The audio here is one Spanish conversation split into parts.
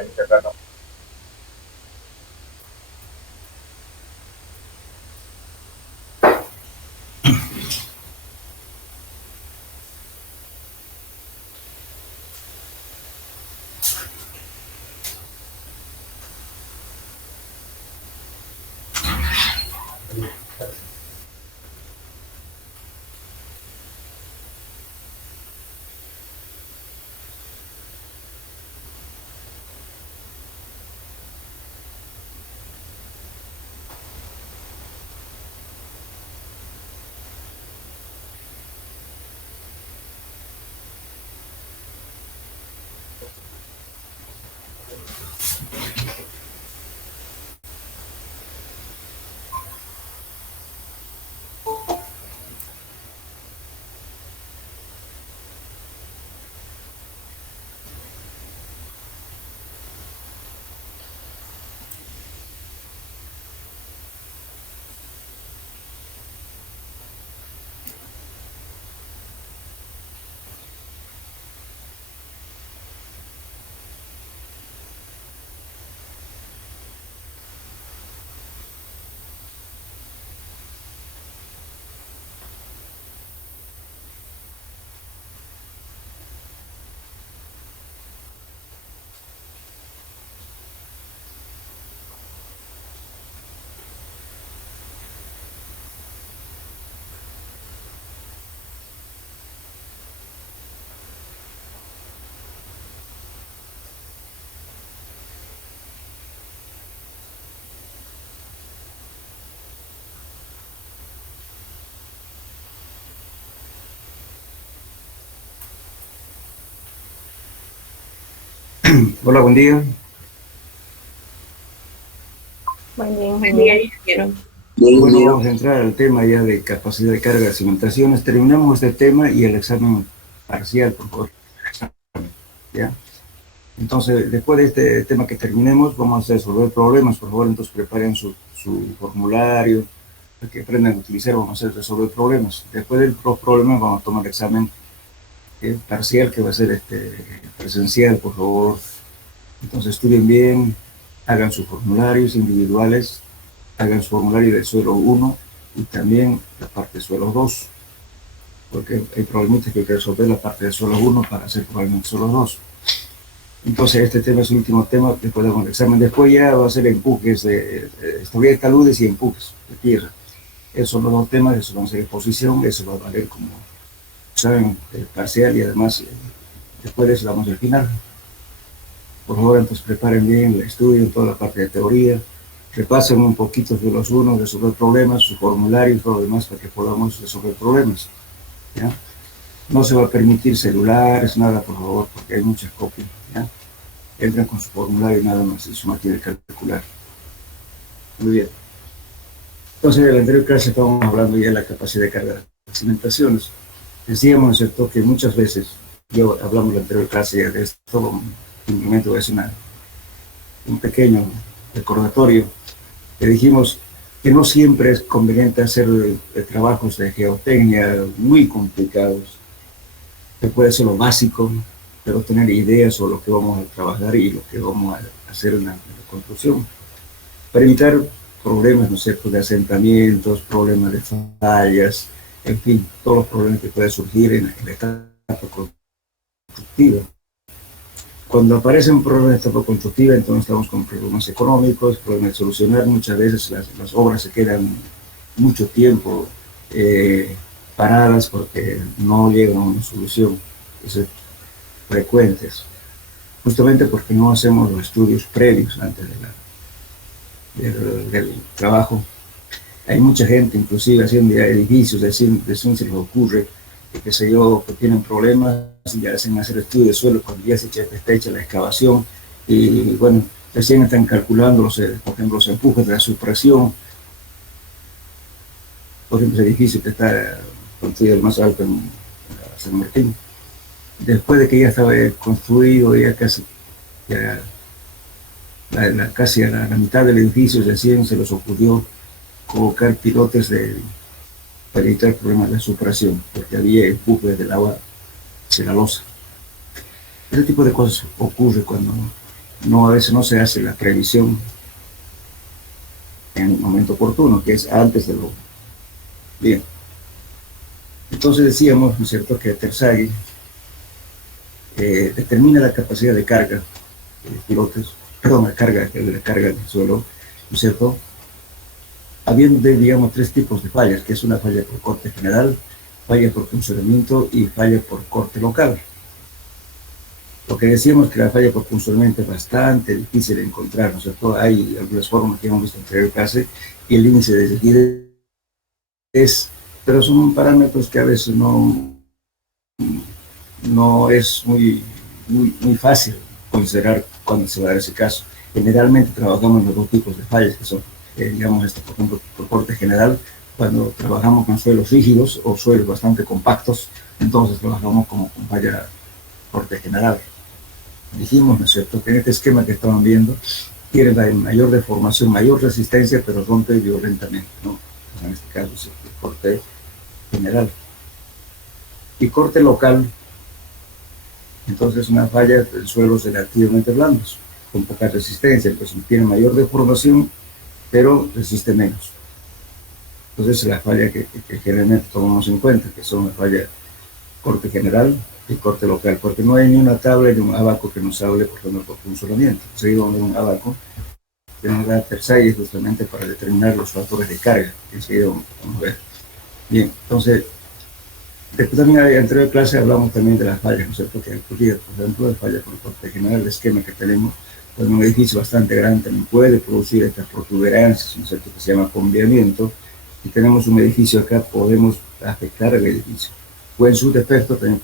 ahí cerrando. Hola, buen día. Buen día, ingeniero. Bueno, vamos a entrar al tema ya de capacidad de carga de cimentaciones. Terminamos este tema y el examen parcial, por favor. ¿Ya? Entonces, después de este tema que terminemos, vamos a resolver problemas. Por favor, entonces preparen su formulario, para que aprendan a utilizar, vamos a resolver problemas. Después de los problemas vamos a tomar el examen parcial, que va a ser presencial, por favor. Entonces, estudien bien, hagan sus formularios individuales, hagan su formulario del suelo 1 y también la parte de suelo 2, porque hay problemitas que hay que resolver la parte de suelo 1 para hacer probablemente suelo 2. Entonces este tema es el último tema, después del examen. Después ya va a ser empujes de estabilidad de taludes y empujes de tierra. Esos son los dos temas, eso va a ser exposición, eso va a valer como examen parcial y además después de eso vamos al final. Por favor, entonces preparen bien el estudio, toda la parte de teoría, repasen un poquito de los unos, resolver problemas, su formulario y todo lo demás para que podamos resolver problemas. ¿Ya? No se va a permitir celulares, nada, por favor, porque hay muchas copias. ¿Ya? Entran con su formulario y nada más y su máquina de calcular. Muy bien. Entonces, en la anterior clase estábamos hablando ya de la capacidad de carga de cimentaciones. Decíamos, ¿no es cierto?, que muchas veces, yo hablamos en la anterior clase ya de esto, simplemente voy a hacer un pequeño recordatorio, que dijimos que no siempre es conveniente hacer trabajos de geotecnia muy complicados, que puede ser lo básico, pero tener ideas sobre lo que vamos a trabajar y lo que vamos a hacer en la construcción, para evitar problemas, ¿no es cierto?, de asentamientos, problemas de fallas, en fin, todos los problemas que pueden surgir en la etapa constructiva. Cuando aparecen problemas de etapa constructiva, entonces estamos con problemas económicos, problemas de solucionar. Muchas veces las obras se quedan mucho tiempo paradas porque no llegan a una solución. Es frecuentes, justamente porque no hacemos los estudios previos antes del trabajo. Hay mucha gente, inclusive haciendo ya edificios, recién se les ocurre que sé yo, que tienen problemas y ya hacen hacer estudio de suelo cuando ya está hecha la excavación y bueno, recién están calculando por ejemplo, los empujes de la supresión. Por ejemplo, ese edificio que está construido el más alto en San Martín, después de que ya estaba construido, ya casi ya casi a la mitad del edificio, recién se les ocurrió colocar pilotes para evitar problemas de supresión, porque había empuje del agua hacia la losa. Ese tipo de cosas ocurre cuando no, a veces no se hace la previsión en el momento oportuno, que es antes de lo... Bien. Entonces decíamos, ¿no es cierto?, que Terzaghi determina la capacidad de carga de los pilotes, perdón, la carga del suelo, ¿no es cierto?, habiendo, digamos, tres tipos de fallas, que es una falla por corte general, falla por funcionamiento y falla por corte local. Lo que decíamos que la falla por funcionamiento es bastante difícil de encontrar, ¿no es cierto? Hay algunas formas que hemos visto en anterior clase y el índice de liquidez pero son parámetros que a veces no es muy fácil considerar cuando se va a dar ese caso. Generalmente trabajamos en los dos tipos de fallas, que son, digamos, por ejemplo, por corte general, cuando trabajamos con suelos rígidos o suelos bastante compactos, entonces trabajamos como con falla corte general. Dijimos, ¿no es cierto?, que en este esquema que estaban viendo, tiene la mayor deformación, mayor resistencia, pero rompe violentamente, ¿no? En este caso es el corte general. Y corte local, entonces una falla de suelos relativamente blandos, con poca resistencia, entonces tiene mayor deformación, pero resiste menos. Entonces la falla que generalmente tomamos en cuenta, que son la falla corte general y corte local, porque no hay ni una tabla ni un abaco que nos hable, por ejemplo, por funcionamiento. Seguido de un abaco que nos da Terzaghi justamente para determinar los factores de carga, que enseguida vamos a ver. Bien, entonces, después también en la anterior clase hablamos también de las fallas, ¿no es cierto?, que ocurría, por ejemplo, de falla por corte general, el esquema que tenemos, pues un edificio bastante grande también puede producir estas protuberancias, ¿no es cierto?, que se llama conviamiento. Si tenemos un edificio acá, podemos afectar al edificio. O en su defecto también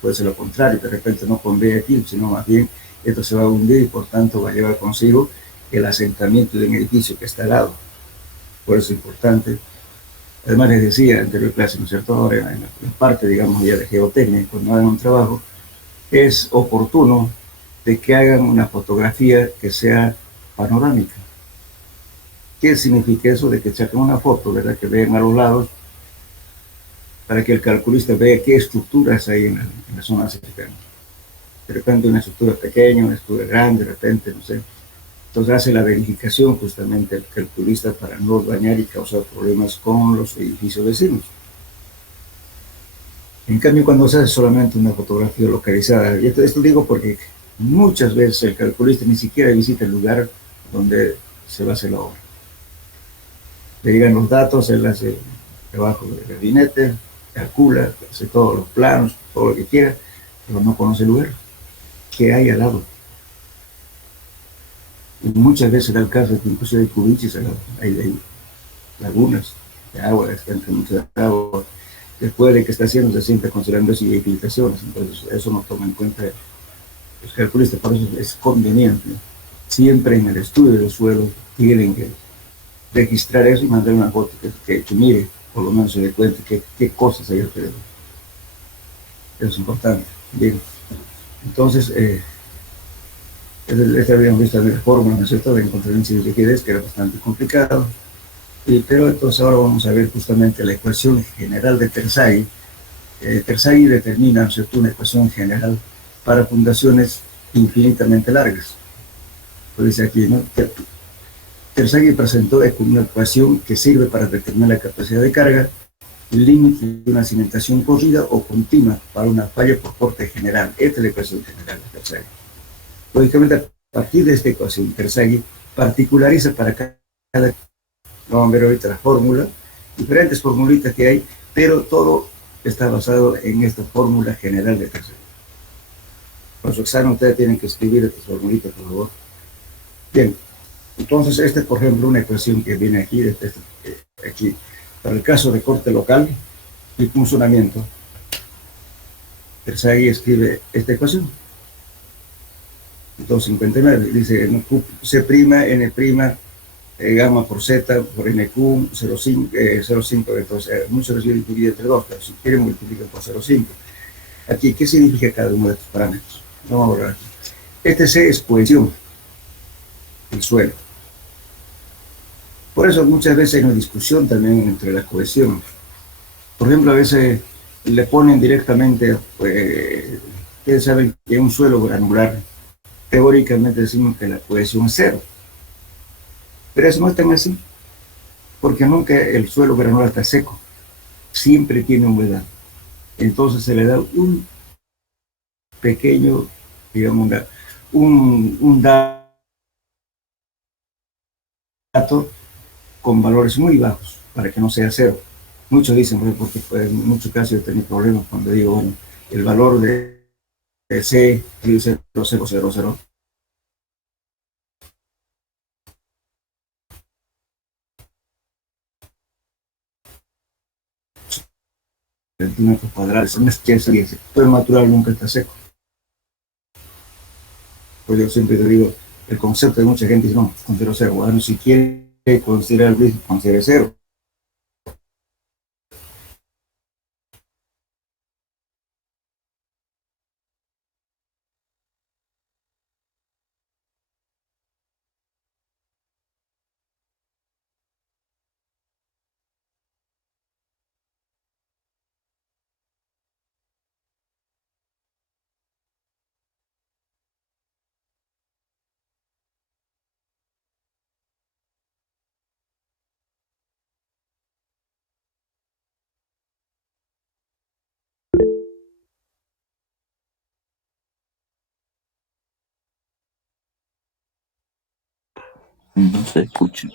puede ser lo contrario, de repente no conviene aquí, sino más bien esto se va a hundir y por tanto va a llevar consigo el asentamiento de un edificio que está al lado. Por eso es importante. Además les decía en la anterior clase, ¿no es cierto?, ahora en la parte, digamos, ya de geotecnia, cuando hagan un trabajo, es oportuno de que hagan una fotografía que sea panorámica. ¿Qué significa eso? De que saquen una foto, ¿verdad?, que vean a los lados, para que el calculista vea qué estructuras hay en la zona cercana. De repente una estructura pequeña, una estructura grande, de repente, no sé. Entonces hace la verificación justamente el calculista para no dañar y causar problemas con los edificios vecinos. En cambio, cuando se hace solamente una fotografía localizada, y esto digo porque muchas veces el calculista ni siquiera visita el lugar donde se va a hacer la obra. Le llegan los datos, él hace trabajo de gabinete, calcula, hace todos los planos, todo lo que quiera, pero no conoce el lugar que hay al lado. Y muchas veces da el caso de que incluso hay cubiches al lado, hay lagunas de agua, entre mucha agua. Después de que está haciendo, se siempre considerando eso y hay filtraciones, entonces eso no toma en cuenta los calculistas. Por eso es conveniente. Siempre en el estudio del suelo tienen que registrar eso y mandar una foto que mire, por lo menos se dé cuenta qué cosas hay alrededor. Eso es importante. Bien. Entonces, esta habíamos visto la fórmula, ¿no es cierto?, de encontrar índice de liquidez, que era bastante complicado. Pero entonces ahora vamos a ver justamente la ecuación general de Terzaghi. Terzaghi determina, ¿no es cierto?, una ecuación general para fundaciones infinitamente largas. Pues dice aquí, ¿no?, Terzaghi presentó una ecuación que sirve para determinar la capacidad de carga, el límite de una cimentación corrida o continua para una falla por corte general. Esta es la ecuación general de Terzaghi. Lógicamente, a partir de esta ecuación, Terzaghi particulariza para cada... Vamos a ver ahorita la fórmula, diferentes formulitas que hay, pero todo está basado en esta fórmula general de Terzaghi. Para su examen ustedes tienen que escribir estas formulitas, por favor. Bien, entonces esta es, por ejemplo, una ecuación que viene aquí, aquí, para el caso de corte local y funcionamiento. Terzaghi escribe esta ecuación. 259, dice C', N', gamma por Z, por NQ, 0,5, entonces muchas veces divide entre 2, pero si quieren multiplicar por 0,5. Aquí, ¿qué significa cada uno de estos parámetros? Vamos a borrar aquí. Este C es cohesión del suelo. Por eso muchas veces hay una discusión también entre la cohesión. Por ejemplo, a veces le ponen directamente, ustedes saben que un suelo granular teóricamente decimos que la cohesión es cero, pero eso no es tan así, porque nunca el suelo granular está seco, siempre tiene humedad. Entonces se le da un pequeño, digamos, un dato con valores muy bajos para que no sea cero. Muchos dicen, porque en muchos casos yo tengo problemas cuando digo, bueno, el valor de C es 0,000, centímetros cuadrados, no es que así, pero natural nunca está seco. Pues yo siempre te digo, el concepto de mucha gente dice, no, considero cero. Bueno, si quiere considerar el riesgo, considere cero. No se escucha.